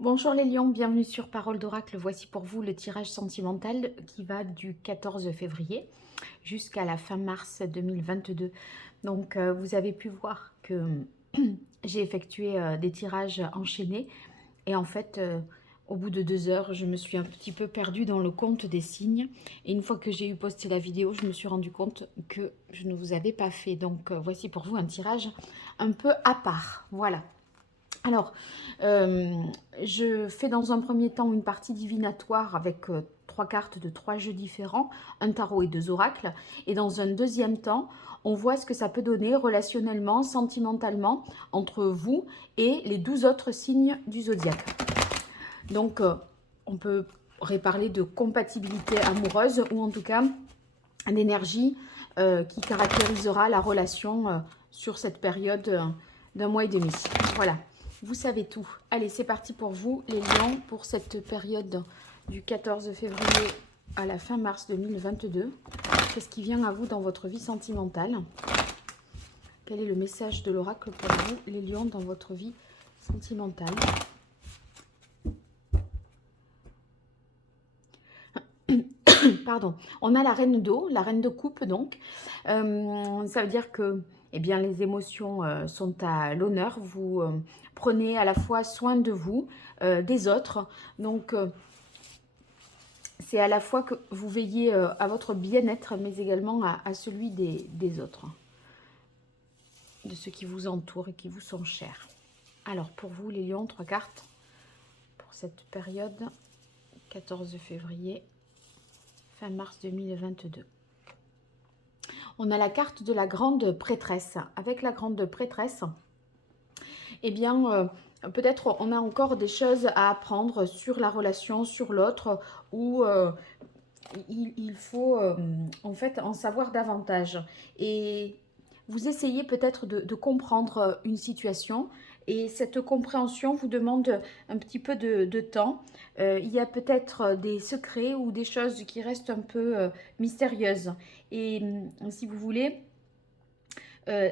Bonjour les lions, bienvenue sur Parole d'Oracle. Voici pour vous le tirage sentimental qui va du 14 février jusqu'à la fin mars 2022. Donc vous avez pu voir que j'ai effectué des tirages enchaînés et en fait au bout de 2 heures je me suis un petit peu perdue dans le compte des signes et une fois que j'ai eu posté la vidéo je me suis rendu compte que je ne vous avais pas fait. Donc voici pour vous un tirage un peu à part, voilà. Alors, je fais dans un premier temps une partie divinatoire avec 3 cartes de 3 jeux différents, un tarot et 2 oracles. Et dans un deuxième temps, on voit ce que ça peut donner relationnellement, sentimentalement, entre vous et les 12 autres signes du zodiaque. Donc, on peut parler de compatibilité amoureuse ou en tout cas d'énergie qui caractérisera la relation sur cette période d'un mois et demi. Voilà. Vous savez tout. Allez, c'est parti pour vous, les lions, pour cette période du 14 février à la fin mars 2022. Qu'est-ce qui vient à vous dans votre vie sentimentale? Quel est le message de l'oracle pour vous, les lions, dans votre vie sentimentale? Pardon. On a la reine d'eau, la reine de coupe donc. Ça veut dire que bien, les émotions sont à l'honneur. Vous prenez à la fois soin de vous, des autres. Donc, c'est à la fois que vous veillez à votre bien-être, mais également à celui des autres, de ceux qui vous entourent et qui vous sont chers. Alors, pour vous, les lions, 3 cartes pour cette période 14 février, fin mars 2022. On a la carte de la grande prêtresse. Avec la grande prêtresse, eh bien, peut-être on a encore des choses à apprendre sur la relation, sur l'autre, où il faut en fait en savoir davantage. Et vous essayez peut-être de comprendre une situation, et cette compréhension vous demande un petit peu de temps. Il y a peut-être des secrets ou des choses qui restent un peu mystérieuses. Et si vous voulez,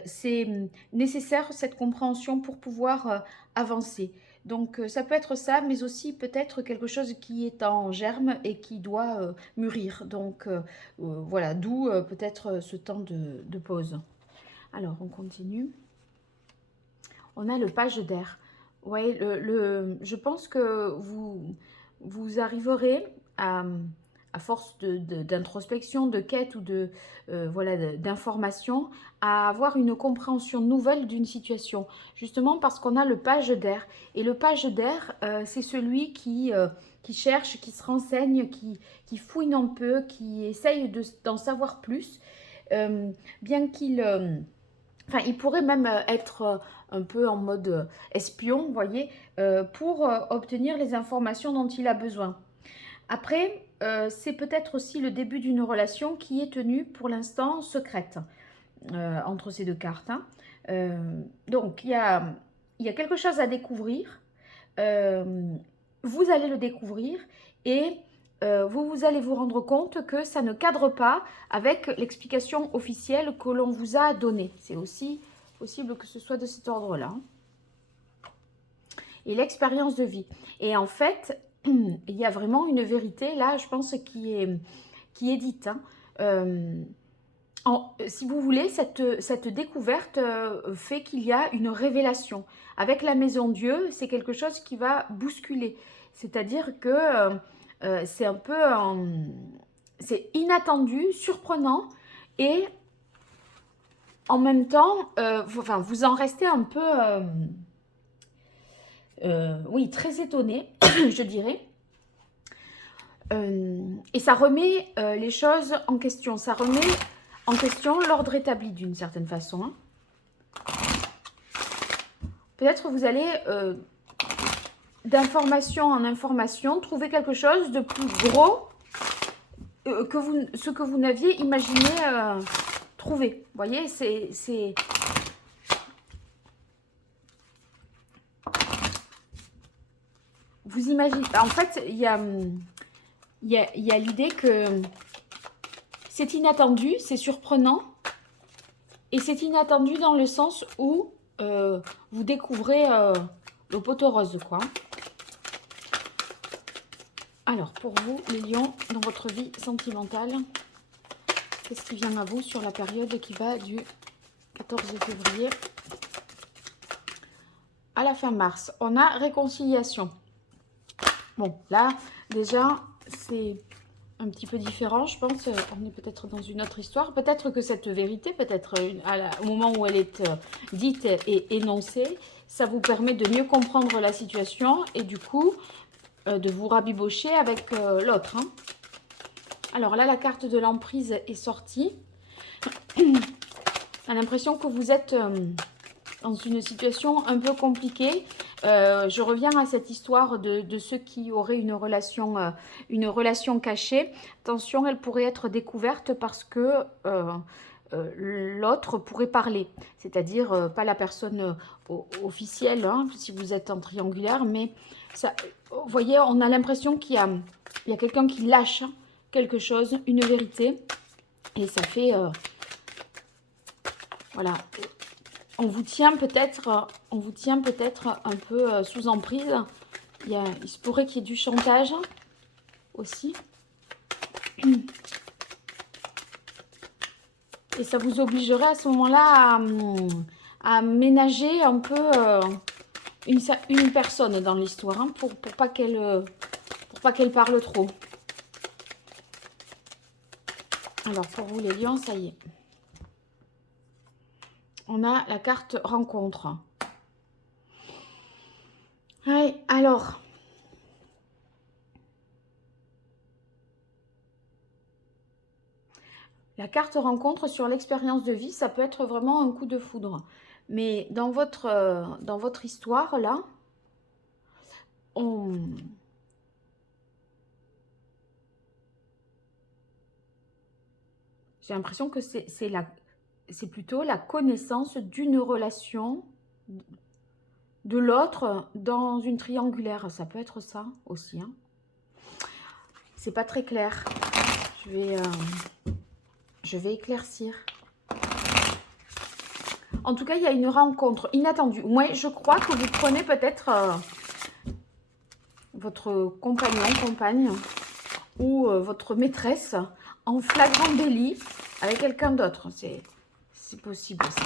c'est nécessaire cette compréhension pour pouvoir avancer. Donc ça peut être ça, mais aussi peut-être quelque chose qui est en germe et qui doit mûrir. Donc voilà, d'où peut-être ce temps de pause. Alors on continue. On a le page d'air. Ouais, je pense que vous arriverez à force d'introspection, de quête ou voilà, d'information, à avoir une compréhension nouvelle d'une situation. Justement parce qu'on a le page d'air. Et le page d'air, c'est celui qui cherche, qui se renseigne, qui fouine un peu, qui essaye d'en savoir plus. Bien qu'il... Enfin, il pourrait même être un peu en mode espion, vous voyez, pour obtenir les informations dont il a besoin. Après, c'est peut-être aussi le début d'une relation qui est tenue pour l'instant secrète entre ces 2 cartes. Hein. Donc, il y a quelque chose à découvrir. Vous allez le découvrir et vous allez vous rendre compte que ça ne cadre pas avec l'explication officielle que l'on vous a donnée. C'est aussi possible que ce soit de cet ordre-là. Et l'expérience de vie. Et en fait, il y a vraiment une vérité, là, je pense, qui est dite. Hein. Si vous voulez, cette découverte fait qu'il y a une révélation. Avec la maison Dieu, c'est quelque chose qui va bousculer. C'est-à-dire que c'est un peu... c'est inattendu, surprenant, et en même temps, vous en restez un peu... oui, très étonné, je dirais. Et ça remet les choses en question. Ça remet en question l'ordre établi d'une certaine façon. Hein. Peut-être vous allez, d'information en information, trouver quelque chose de plus gros que ce que vous n'aviez imaginé trouver. Vous voyez, c'est... Vous imaginez... En fait, il y a l'idée que c'est inattendu, c'est surprenant. Et c'est inattendu dans le sens où vous découvrez le poteau rose, quoi. Alors, pour vous, les lions, dans votre vie sentimentale, qu'est-ce qui vient à vous sur la période qui va du 14 février à la fin mars? On a réconciliation. Bon, là, déjà, c'est un petit peu différent, je pense. On est peut-être dans une autre histoire. Peut-être que cette vérité, peut-être au moment où elle est dite et énoncée, ça vous permet de mieux comprendre la situation et du coup, de vous rabibocher avec l'autre. Hein. Alors là, la carte de l'emprise est sortie. On a l'impression que vous êtes dans une situation un peu compliquée. Je reviens à cette histoire de ceux qui auraient une relation cachée. Attention, elle pourrait être découverte parce que l'autre pourrait parler. C'est-à-dire, pas la personne officielle, hein, si vous êtes en triangulaire, mais ça, vous voyez, on a l'impression qu'il y a quelqu'un qui lâche quelque chose, une vérité, et ça fait... voilà. On vous tient peut-être un peu sous emprise. Il se pourrait qu'il y ait du chantage aussi. Et ça vous obligerait à ce moment-là à ménager un peu une personne dans l'histoire, hein, pour pas qu'elle parle trop. Alors, pour vous les lions, ça y est. On a la carte rencontre. Ouais, alors. La carte rencontre sur l'expérience de vie, ça peut être vraiment un coup de foudre. Mais dans votre histoire, là, j'ai l'impression que c'est plutôt la connaissance d'une relation de l'autre dans une triangulaire. Ça peut être ça aussi. Hein. C'est pas très clair. Je vais éclaircir. En tout cas, il y a une rencontre inattendue. Moi, je crois que vous prenez peut-être votre compagnon, compagne ou votre maîtresse en flagrant délit avec quelqu'un d'autre. C'est possible, ça.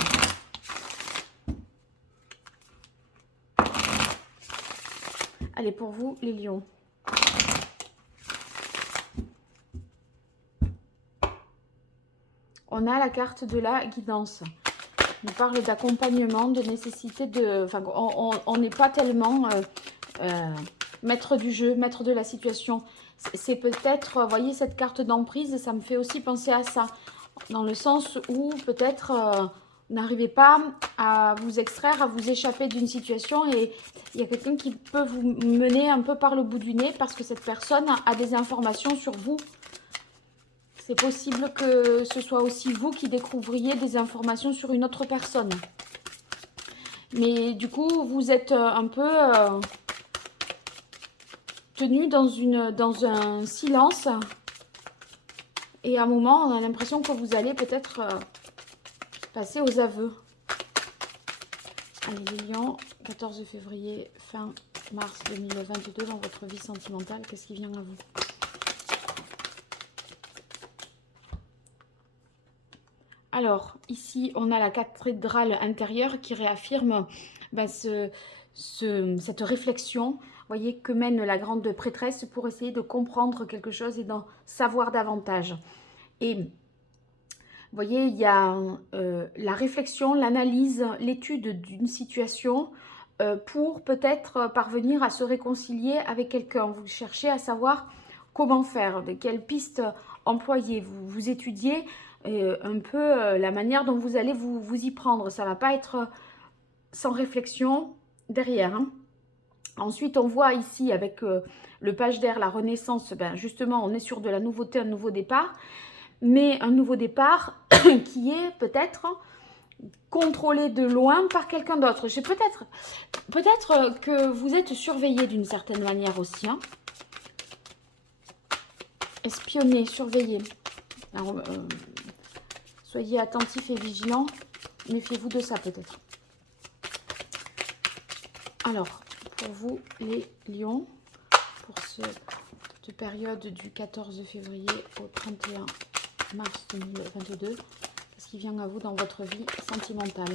Allez, pour vous, les lions. On a la carte de la guidance. On parle d'accompagnement, de nécessité de... Enfin, on n'est pas tellement maître du jeu, maître de la situation. C'est peut-être, vous voyez, cette carte d'emprise, ça me fait aussi penser à ça. Dans le sens où peut-être vous n'arrivez pas à vous extraire, à vous échapper d'une situation et il y a quelqu'un qui peut vous mener un peu par le bout du nez parce que cette personne a des informations sur vous. C'est possible que ce soit aussi vous qui découvriez des informations sur une autre personne. Mais du coup, vous êtes un peu tenu dans un silence. Et à un moment, on a l'impression que vous allez peut-être passer aux aveux. Allez, les lions, 14 février, fin mars 2022, dans votre vie sentimentale, qu'est-ce qui vient à vous? Alors, ici, on a la cathédrale intérieure qui réaffirme cette réflexion, vous voyez, que mène la grande prêtresse pour essayer de comprendre quelque chose et d'en savoir davantage. Et vous voyez, il y a la réflexion, l'analyse, l'étude d'une situation pour peut-être parvenir à se réconcilier avec quelqu'un. Vous cherchez à savoir comment faire, de quelles pistes employer. Vous étudiez un peu la manière dont vous allez vous y prendre. Ça ne va pas être sans réflexion derrière. Hein. Ensuite, on voit ici avec le page d'air, la renaissance, ben justement, on est sur de la nouveauté, un nouveau départ. Mais un nouveau départ qui est peut-être contrôlé de loin par quelqu'un d'autre. Peut-être que vous êtes surveillé d'une certaine manière aussi. Hein. Espionné, surveillé. Alors, soyez attentifs et vigilants. Méfiez-vous de ça peut-être. Alors, pour vous, les lions, pour ce cette période du 14 février au 31 mars 2022. Qu'est-ce qui vient à vous dans votre vie sentimentale?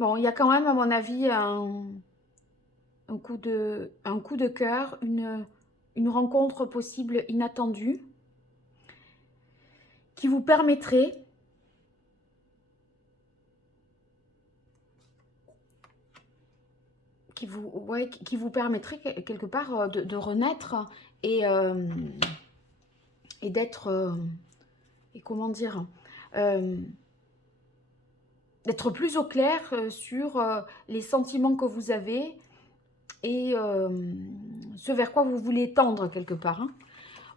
Bon, il y a quand même, à mon avis, un coup de cœur, une rencontre possible inattendue qui vous permettrait qui vous permettrait quelque part de renaître et d'être, et comment dire, d'être plus au clair sur les sentiments que vous avez et ce vers quoi vous voulez tendre quelque part. Hein.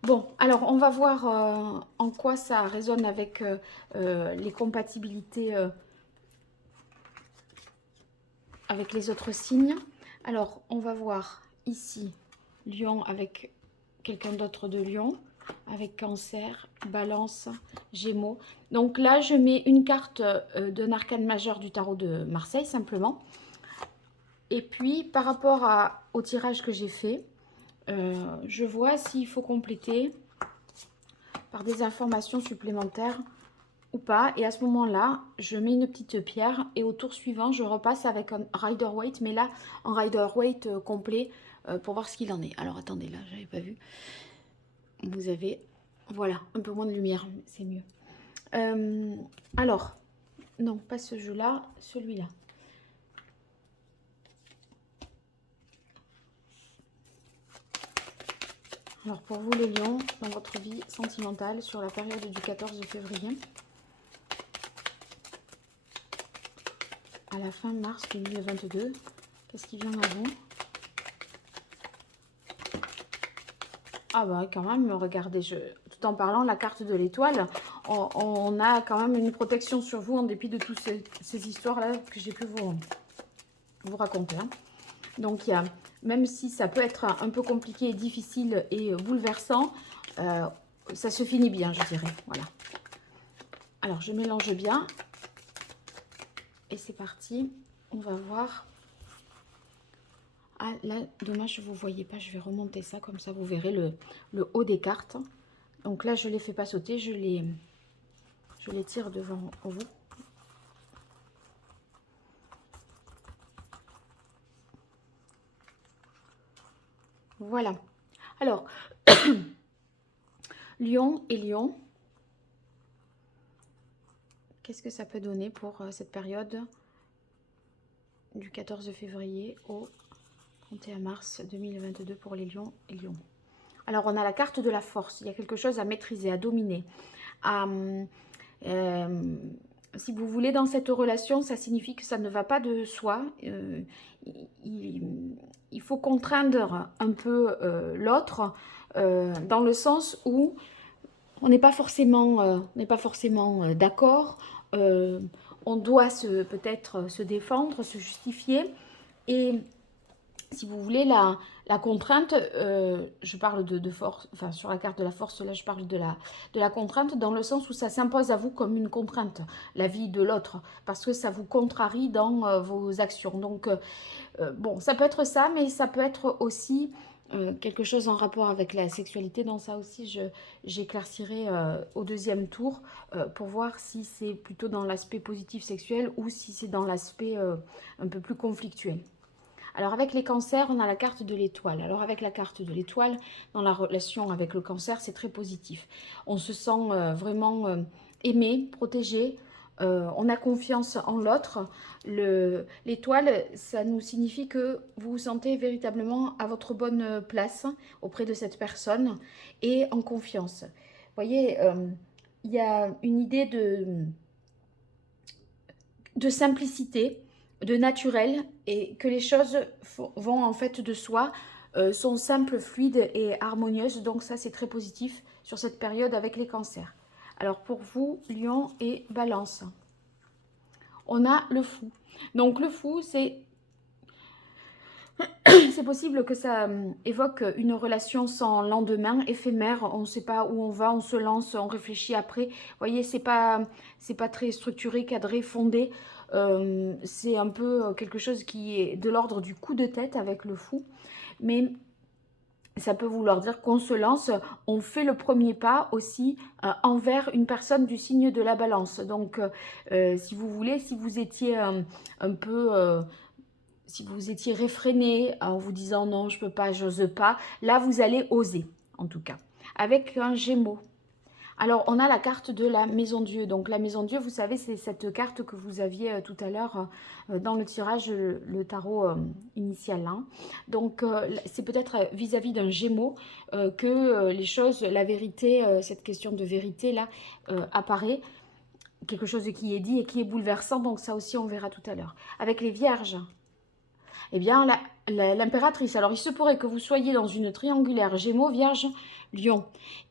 Bon, alors on va voir en quoi ça résonne avec les compatibilités avec les autres signes. Alors, on va voir ici Lion avec quelqu'un d'autre de Lion, avec Cancer, Balance, Gémeaux. Donc là, je mets une carte d'un arcane majeur du tarot de Marseille, simplement. Et puis, par rapport au tirage que j'ai fait, je vois s'il faut compléter par des informations supplémentaires ou pas. Et à ce moment-là, je mets une petite pierre et au tour suivant, je repasse avec un Rider-Waite, mais là, un Rider-Waite complet pour voir ce qu'il en est. Alors, attendez, là, j'avais pas vu. Vous avez, voilà, un peu moins de lumière, c'est mieux. Alors, non, pas ce jeu-là, celui-là. Alors, pour vous, les lions, dans votre vie sentimentale, sur la période du 14 février, à la fin mars 2022, qu'est-ce qui vient à vous? Ah bah quand même, regardez, tout en parlant, la carte de l'étoile, on a quand même une protection sur vous en dépit de toutes ces histoires-là que j'ai pu vous raconter. Hein. Donc, même si ça peut être un peu compliqué, difficile et bouleversant, ça se finit bien, je dirais. Voilà. Alors, je mélange bien. Et c'est parti. On va voir. Ah, là, dommage, vous ne voyez pas. Je vais remonter ça, comme ça, vous verrez le haut des cartes. Donc là, je ne les fais pas sauter. Je les tire devant vous. Voilà. Alors, Lion et Lion. Qu'est-ce que ça peut donner pour cette période du 14 février au 31 mars 2022 pour les lions et lions? Alors, on a la carte de la force. Il y a quelque chose à maîtriser, à dominer. Si vous voulez, dans cette relation, ça signifie que ça ne va pas de soi. Il faut contraindre un peu l'autre dans le sens où on n'est pas forcément, d'accord. On doit peut-être se défendre, se justifier. Et si vous voulez, la contrainte, je parle de force, enfin sur la carte de la force, là je parle de la contrainte dans le sens où ça s'impose à vous comme une contrainte, la vie de l'autre, parce que ça vous contrarie dans vos actions. Donc, bon, ça peut être ça, mais ça peut être aussi quelque chose en rapport avec la sexualité. Dans ça aussi, j'éclaircirai au deuxième tour pour voir si c'est plutôt dans l'aspect positif sexuel ou si c'est dans l'aspect un peu plus conflictuel. Alors avec les cancers, on a la carte de l'étoile. Alors avec la carte de l'étoile, dans la relation avec le cancer, c'est très positif. On se sent vraiment aimé, protégé. On a confiance en l'autre. L'étoile, ça nous signifie que vous vous sentez véritablement à votre bonne place auprès de cette personne et en confiance. Vous voyez, il y a une idée de simplicité, de naturel, et que les choses vont en fait de soi, sont simples, fluides et harmonieuses. Donc ça, c'est très positif sur cette période avec les cancers. Alors pour vous, Lion et Balance, on a le fou. Donc le fou, c'est possible que ça évoque une relation sans lendemain, éphémère. On ne sait pas où on va, on se lance, on réfléchit après. Vous voyez, c'est pas très structuré, cadré, fondé. C'est un peu quelque chose qui est de l'ordre du coup de tête avec le fou. Mais ça peut vouloir dire qu'on se lance, on fait le premier pas aussi envers une personne du signe de la balance. Donc, si vous voulez, si vous étiez un peu... si vous étiez réfréné en vous disant non, je peux pas, j'ose pas, là vous allez oser, en tout cas. Avec un Gémeaux. Alors, on a la carte de la Maison Dieu. Donc, la Maison Dieu, vous savez, c'est cette carte que vous aviez tout à l'heure dans le tirage, le tarot initial. Hein. Donc, c'est peut-être vis-à-vis d'un Gémeaux que les choses, la vérité, cette question de vérité, là, apparaît. Quelque chose qui est dit et qui est bouleversant. Donc, ça aussi, on verra tout à l'heure. Avec les Vierges, eh bien, l'impératrice, alors il se pourrait que vous soyez dans une triangulaire Gémeaux, Vierge, Lion.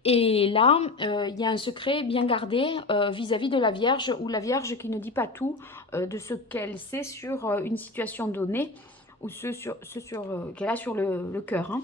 Et là, il y a un secret bien gardé vis-à-vis de la Vierge, ou la Vierge qui ne dit pas tout de ce qu'elle sait sur une situation donnée, ou qu'elle a sur le cœur. Hein.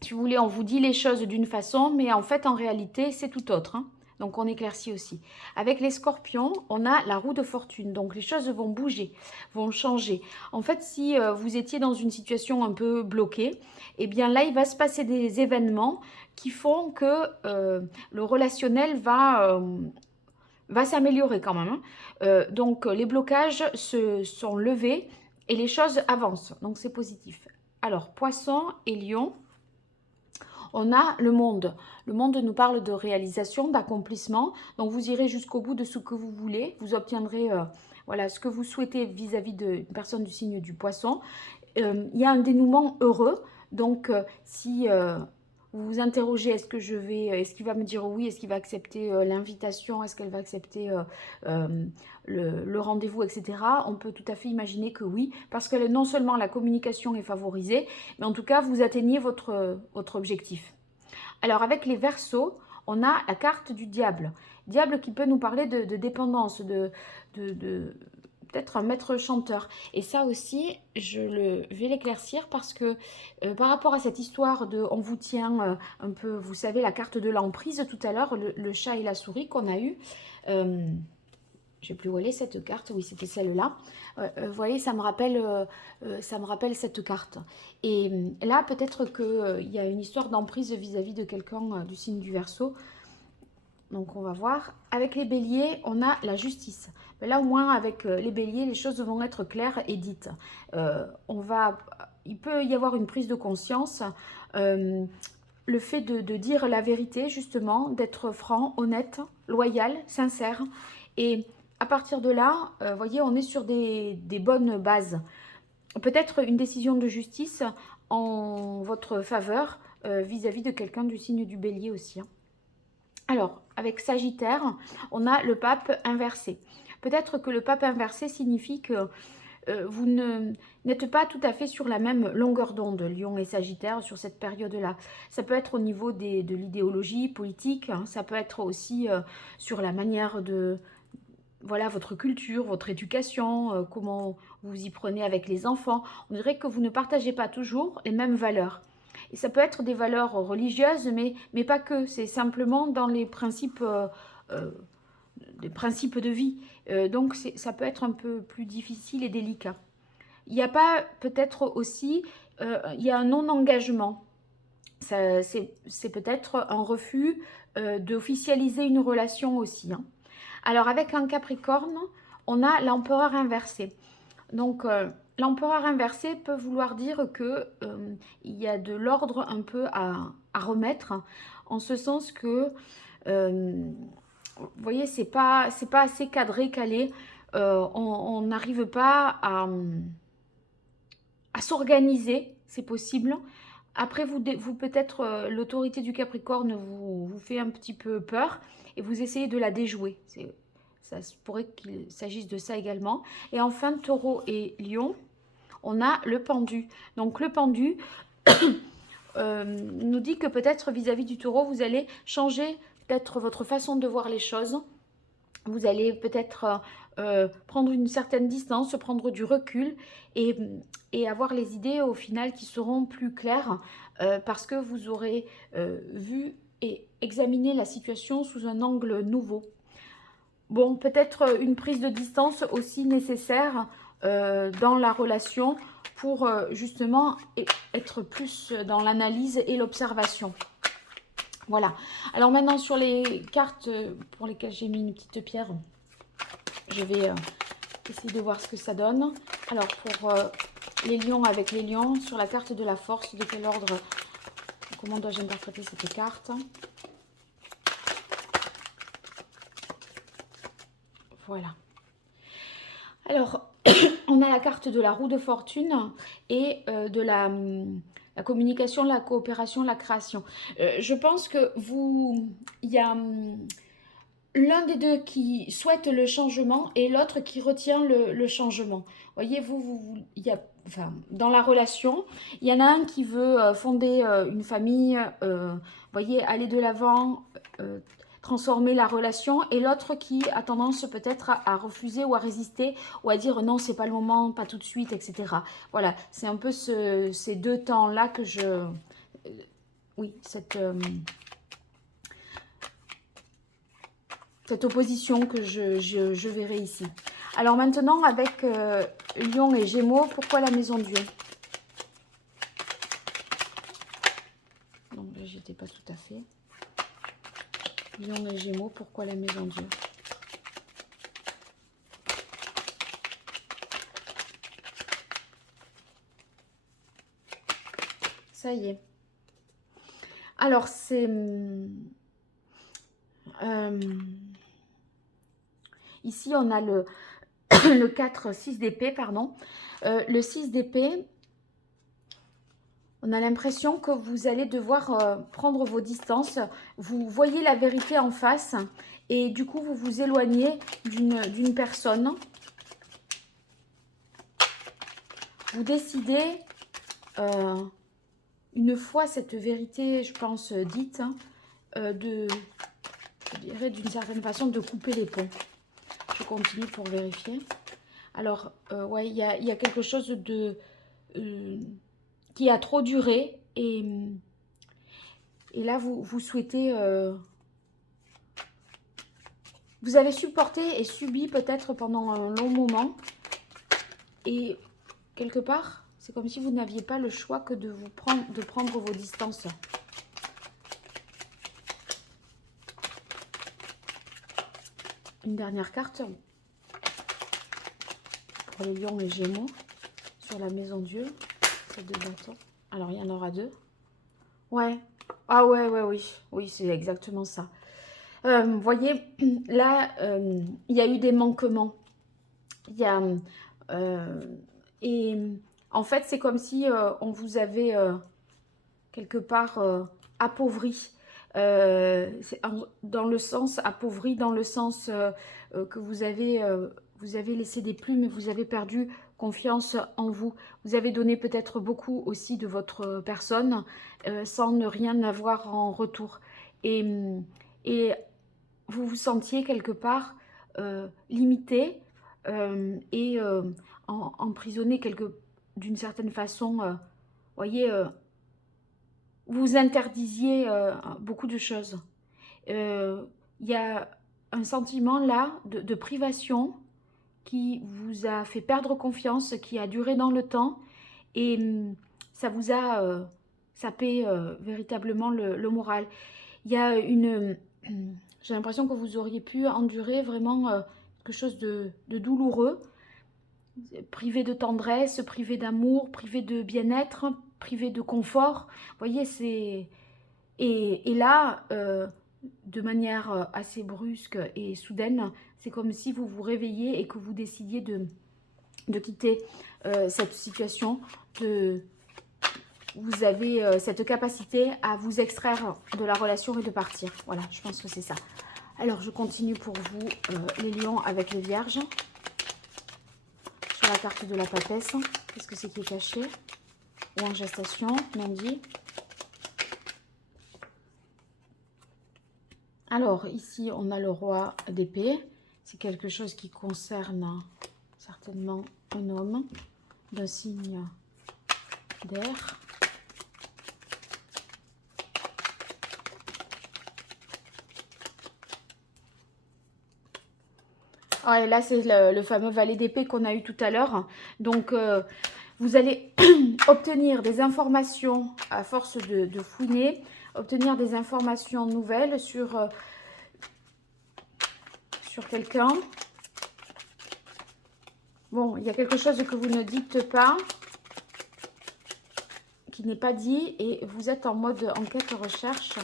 Si vous voulez, on vous dit les choses d'une façon, mais en fait, en réalité, c'est tout autre. Hein. Donc, on éclaircit aussi. Avec les scorpions, on a la roue de fortune. Donc, les choses vont bouger, vont changer. En fait, si vous étiez dans une situation un peu bloquée, eh bien là, il va se passer des événements qui font que le relationnel va s'améliorer quand même. Hein. Donc, les blocages se sont levés et les choses avancent. Donc, c'est positif. Alors, poisson et lion. On a le monde. Le monde nous parle de réalisation, d'accomplissement. Donc, vous irez jusqu'au bout de ce que vous voulez. Vous obtiendrez voilà, ce que vous souhaitez vis-à-vis d'une personne du signe du poisson. Il y a un dénouement heureux. Donc, si vous vous interrogez, est-ce qu'il va me dire oui, est-ce qu'il va accepter l'invitation, est-ce qu'elle va accepter le rendez-vous, etc. On peut tout à fait imaginer que oui, parce que non seulement la communication est favorisée, mais en tout cas, vous atteignez votre objectif. Alors, avec les Verseaux, on a la carte du diable. Diable qui peut nous parler de dépendance, de peut-être un maître chanteur. Et ça aussi, vais l'éclaircir parce que par rapport à cette histoire de on vous tient un peu, vous savez, la carte de l'emprise tout à l'heure, le chat et la souris qu'on a eu. Je ne sais plus où elle est cette carte, oui c'était celle-là. Vous voyez, ça me rappelle cette carte. Et là, peut-être qu'il y a une histoire d'emprise vis-à-vis de quelqu'un du signe du Verseau. Donc on va voir. Avec les béliers, on a la justice. Mais là au moins avec les béliers, les choses vont être claires et dites. Il peut y avoir une prise de conscience. Le fait de dire la vérité justement, d'être franc, honnête, loyal, sincère. Et à partir de là, vous voyez, on est sur des bonnes bases. Peut-être une décision de justice en votre faveur vis-à-vis de quelqu'un du signe du bélier aussi. Hein. Alors, avec Sagittaire, on a le pape inversé. Peut-être que le pape inversé signifie que vous n'êtes pas tout à fait sur la même longueur d'onde, Lion et Sagittaire, sur cette période-là. Ça peut être au niveau de l'idéologie politique, hein, ça peut être aussi sur la manière de... Voilà, votre culture, votre éducation, comment vous y prenez avec les enfants. On dirait que vous ne partagez pas toujours les mêmes valeurs. Et ça peut être des valeurs religieuses, mais pas que. C'est simplement dans les principes de vie. Donc ça peut être un peu plus difficile et délicat. Il n'y a pas peut-être aussi, il y a un non-engagement. C'est peut-être un refus d'officialiser une relation aussi. Hein. Alors avec un Capricorne, on a l'empereur inversé. Donc l'empereur inversé peut vouloir dire que il y a de l'ordre un peu à remettre, en ce sens que vous voyez, c'est pas assez cadré, calé. On n'arrive pas à s'organiser, c'est possible. Après, vous peut-être l'autorité du Capricorne vous fait un petit peu peur et vous essayez de la déjouer. Ça se pourrait qu'il s'agisse de ça également. Et enfin, Taureau et Lion, on a le pendu. Donc le pendu nous dit que peut-être vis-à-vis du Taureau, vous allez changer peut-être votre façon de voir les choses. Vous allez peut-être prendre une certaine distance, prendre du recul et avoir les idées au final qui seront plus claires parce que vous aurez vu et examiné la situation sous un angle nouveau. bon, peut-être une prise de distance aussi nécessaire dans la relation pour justement être plus dans l'analyse et l'observation. Voilà. Alors maintenant, sur les cartes pour lesquelles j'ai mis une petite pierre, je vais essayer de voir ce que ça donne. Alors, pour les lions avec les lions, sur la carte de la force, de quel ordre, comment dois-je interpréter cette carte? Voilà. Alors, on a la carte de la roue de fortune et de la communication, la coopération, la création. Je pense que il y a l'un des deux qui souhaite le changement et l'autre qui retient le changement. Voyez, il y a, enfin, dans la relation, il y en a un qui veut fonder une famille, voyez, aller de l'avant, transformer la relation, et l'autre qui a tendance peut-être à refuser ou à résister ou à dire non, c'est pas le moment, pas tout de suite, etc. Voilà, c'est un peu ces deux temps-là que oui, cette opposition que je verrai ici. Alors maintenant, avec Lion et Gémeaux, pourquoi la maison Dieu? Donc là, j'y étais pas tout à fait. Lion et Gémeaux, pourquoi la maison Dieu? Ça y est. Alors, c'est... ici, on a le 4, 6 d'épée, pardon. Le 6 d'épée, on a l'impression que vous allez devoir prendre vos distances. Vous voyez la vérité en face et du coup, vous vous éloignez d'une personne. Vous décidez, une fois cette vérité, je pense, dite, je dirais d'une certaine façon, de couper les ponts. Je continue pour vérifier. Alors, ouais, il y a quelque chose de qui a trop duré et là, vous souhaitez... vous avez supporté et subi peut-être pendant un long moment et quelque part, c'est comme si vous n'aviez pas le choix que de prendre vos distances. Une dernière carte pour les lions et gémeaux sur la maison Dieu. C'est 2 bâtons. Alors, il y en aura 2. Ouais. Ah ouais, oui. Oui, c'est exactement ça. Vous voyez, là, il y a eu des manquements. Il y a... et en fait, c'est comme si on vous avait quelque part appauvri. Dans le sens appauvri, dans le sens que vous avez laissé des plumes et vous avez perdu confiance en vous. Vous avez donné peut-être beaucoup aussi de votre personne sans ne rien avoir en retour. Et vous vous sentiez quelque part limité et emprisonné d'une certaine façon. Voyez, vous interdisiez beaucoup de choses. Il y a un sentiment là de privation qui vous a fait perdre confiance, qui a duré dans le temps et ça vous a sapé véritablement le moral. Il y a j'ai l'impression que vous auriez pu endurer vraiment quelque chose de douloureux, privé de tendresse, privé d'amour, privé de bien-être, privé de confort. Vous voyez, c'est... Et là, de manière assez brusque et soudaine, c'est comme si vous vous réveillez et que vous décidiez de quitter cette situation. Vous avez cette capacité à vous extraire de la relation et de partir. Voilà, je pense que c'est ça. Alors, je continue pour vous, les lions avec les vierges. Sur la carte de la papesse, qu'est-ce que c'est qui est caché? Ou en gestation, non dit. Alors, ici, on a le roi d'épée. C'est quelque chose qui concerne certainement un homme d'un signe d'air. Ouais, là, c'est le fameux valet d'épée qu'on a eu tout à l'heure. Donc, vous allez obtenir des informations à force de fouiner, obtenir des informations nouvelles sur quelqu'un. Bon, il y a quelque chose que vous ne dites pas, qui n'est pas dit, et vous êtes en mode enquête-recherche.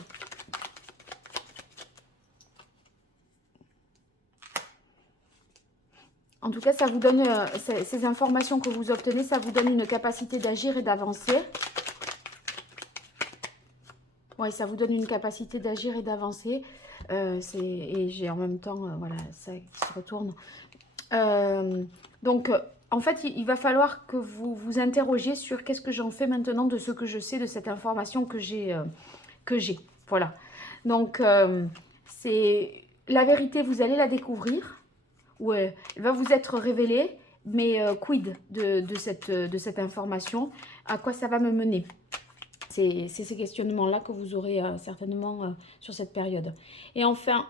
En tout cas, ça vous donne, ces informations que vous obtenez, ça vous donne une capacité d'agir et d'avancer. Oui, ça vous donne une capacité d'agir et d'avancer. Et j'ai en même temps, voilà, ça qui se retourne. Donc, en fait, il va falloir que vous vous interrogiez sur qu'est-ce que j'en fais maintenant de ce que je sais, de cette information que j'ai. Voilà. Donc, c'est la vérité, vous allez la découvrir. Ou elle va vous être révélée, mais quid de cette information? À quoi ça va me mener? C'est ces questionnements-là que vous aurez certainement sur cette période. Et enfin,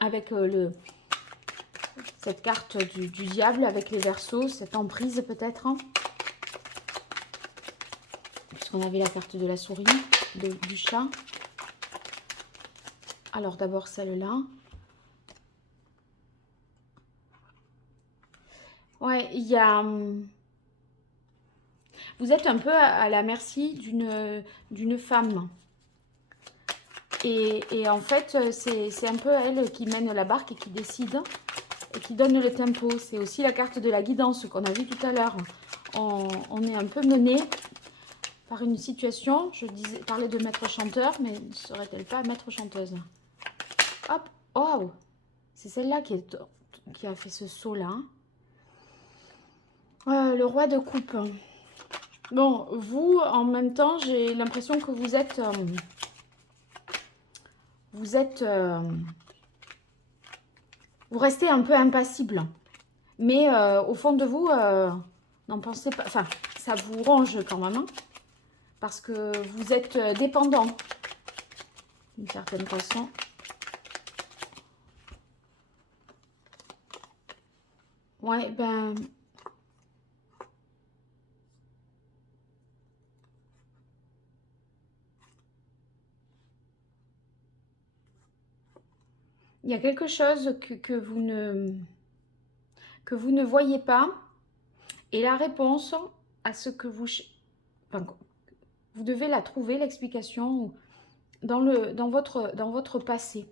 avec cette carte du diable, avec les verseaux, cette emprise peut-être. Hein, puisqu'on avait la carte de la souris, du chat. Alors d'abord celle-là. Ouais, il y a... Vous êtes un peu à la merci d'une femme. Et en fait, c'est un peu elle qui mène la barque et qui décide et qui donne le tempo. C'est aussi la carte de la guidance qu'on a vu tout à l'heure. On est un peu mené par une situation. Je parlais de maître chanteur, mais ne serait-elle pas maître chanteuse? Hop, oh, c'est celle-là qui a fait ce saut-là. Le roi de coupe. Bon, vous, en même temps, j'ai l'impression que vous êtes... vous restez un peu impassible. Mais au fond de vous, n'en pensez pas... Enfin, ça vous ronge quand même. Hein, parce que vous êtes dépendant. D'une certaine façon. Ouais, ben... Il y a quelque chose que vous ne voyez pas. Et la réponse à ce que vous... Enfin, vous devez la trouver, l'explication, dans votre passé.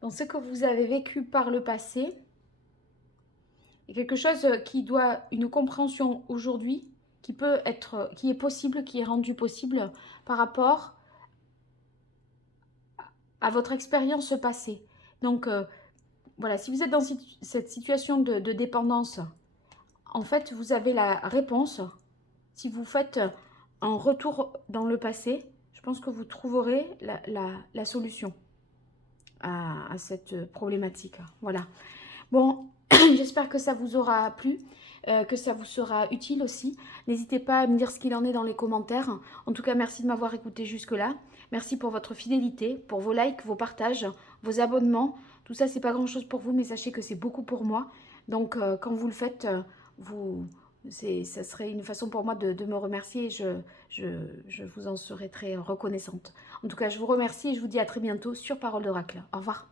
Dans ce que vous avez vécu par le passé. Il y a quelque chose qui doit... Une compréhension aujourd'hui qui peut être... Qui est possible, qui est rendu possible par rapport à votre expérience passée. Donc, voilà, si vous êtes dans cette situation de dépendance, en fait, vous avez la réponse. Si vous faites un retour dans le passé, je pense que vous trouverez la solution à cette problématique. Voilà. Bon, j'espère que ça vous aura plu, que ça vous sera utile aussi. N'hésitez pas à me dire ce qu'il en est dans les commentaires. En tout cas, merci de m'avoir écouté jusque-là. Merci pour votre fidélité, pour vos likes, vos partages, vos abonnements. Tout ça, c'est pas grand-chose pour vous, mais sachez que c'est beaucoup pour moi. Donc, quand vous le faites, ça serait une façon pour moi de me remercier et je vous en serai très reconnaissante. En tout cas, je vous remercie et je vous dis à très bientôt sur Parole d'Oracle. Au revoir.